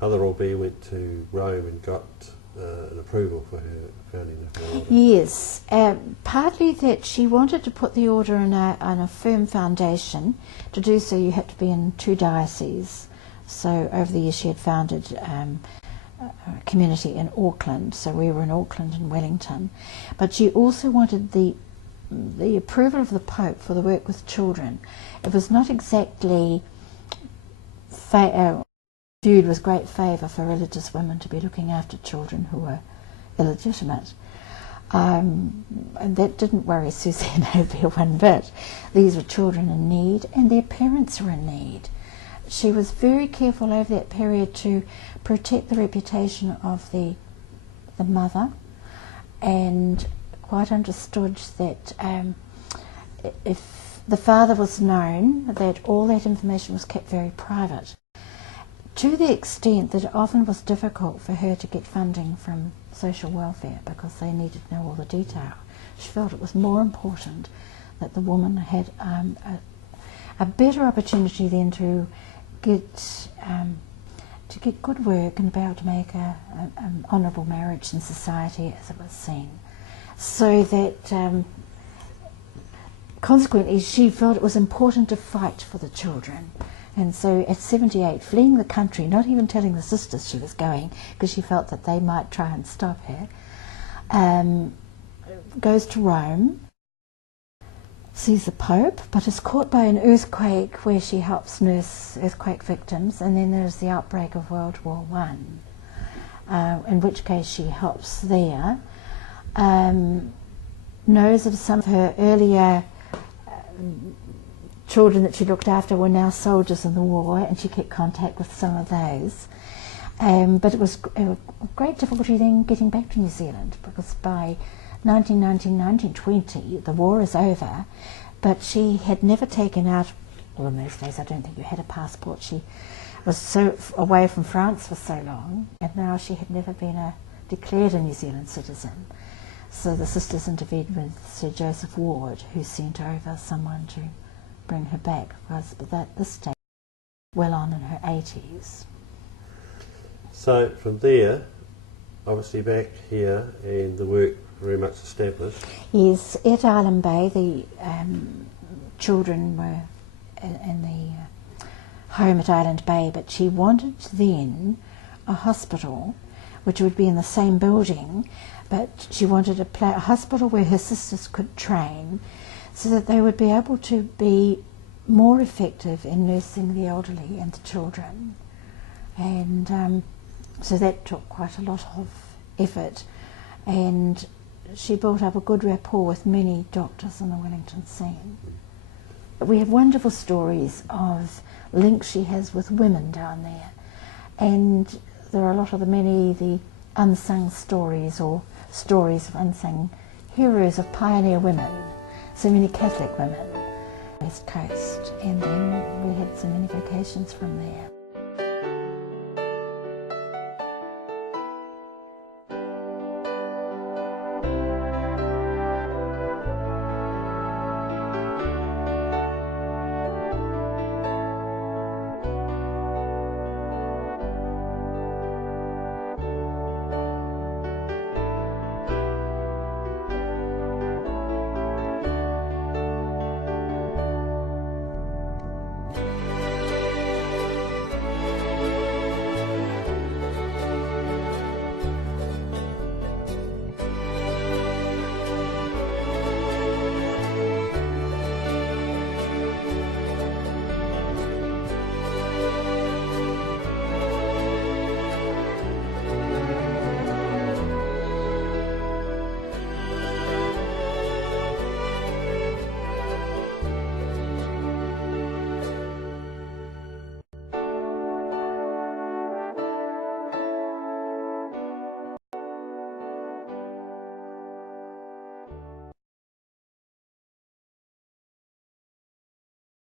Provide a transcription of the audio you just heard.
Mother Aubert went to Rome and got an approval for her founding of her order. Yes, partly that she wanted to put the order on a firm foundation. To do so you had to be in 2 dioceses. So over the years she had founded a community in Auckland, so we were in Auckland and Wellington. But she also wanted the approval of the Pope for the work with children. It was not exactly viewed with great favour for religious women to be looking after children who were illegitimate. And that didn't worry Suzanne Aubert one bit. These were children in need and their parents were in need. She was very careful over that period to protect the reputation of the mother, and quite understood that if the father was known, that all that information was kept very private, to the extent that it often was difficult for her to get funding from social welfare because they needed to know all the detail. She felt it was more important that the woman had a better opportunity then to get good work and be able to make an honourable marriage in society as it was seen. So that consequently she felt it was important to fight for the children. And so at 78, fleeing the country, not even telling the sisters she was going because she felt that they might try and stop her, goes to Rome, sees the Pope, but is caught by an earthquake where she helps nurse earthquake victims, and then there's the outbreak of World War I, in which case she helps there. Knows of some of her earlier children that she looked after were now soldiers in the war, and she kept contact with some of those. But it was a great difficulty then getting back to New Zealand, because by 1919, 1920, the war is over, but she had never taken out, well in those days I don't think you had a passport, she was so away from France for so long, and now she had never been declared a New Zealand citizen. So the sisters intervened with Sir Joseph Ward, who sent over someone to bring her back, because at this stage, well on in her 80s. So from there, obviously back here, and the work very much established. Yes, at Island Bay the children were in the home at Island Bay, but she wanted then a hospital which would be in the same building, but she wanted a hospital where her sisters could train so that they would be able to be more effective in nursing the elderly and the children. And so that took quite a lot of effort, and she built up a good rapport with many doctors in the Wellington scene. We have wonderful stories of links she has with women down there, and there are a lot of the unsung stories, or stories of unsung heroes of pioneer women, so many Catholic women, West Coast, and then we had so many vocations from there.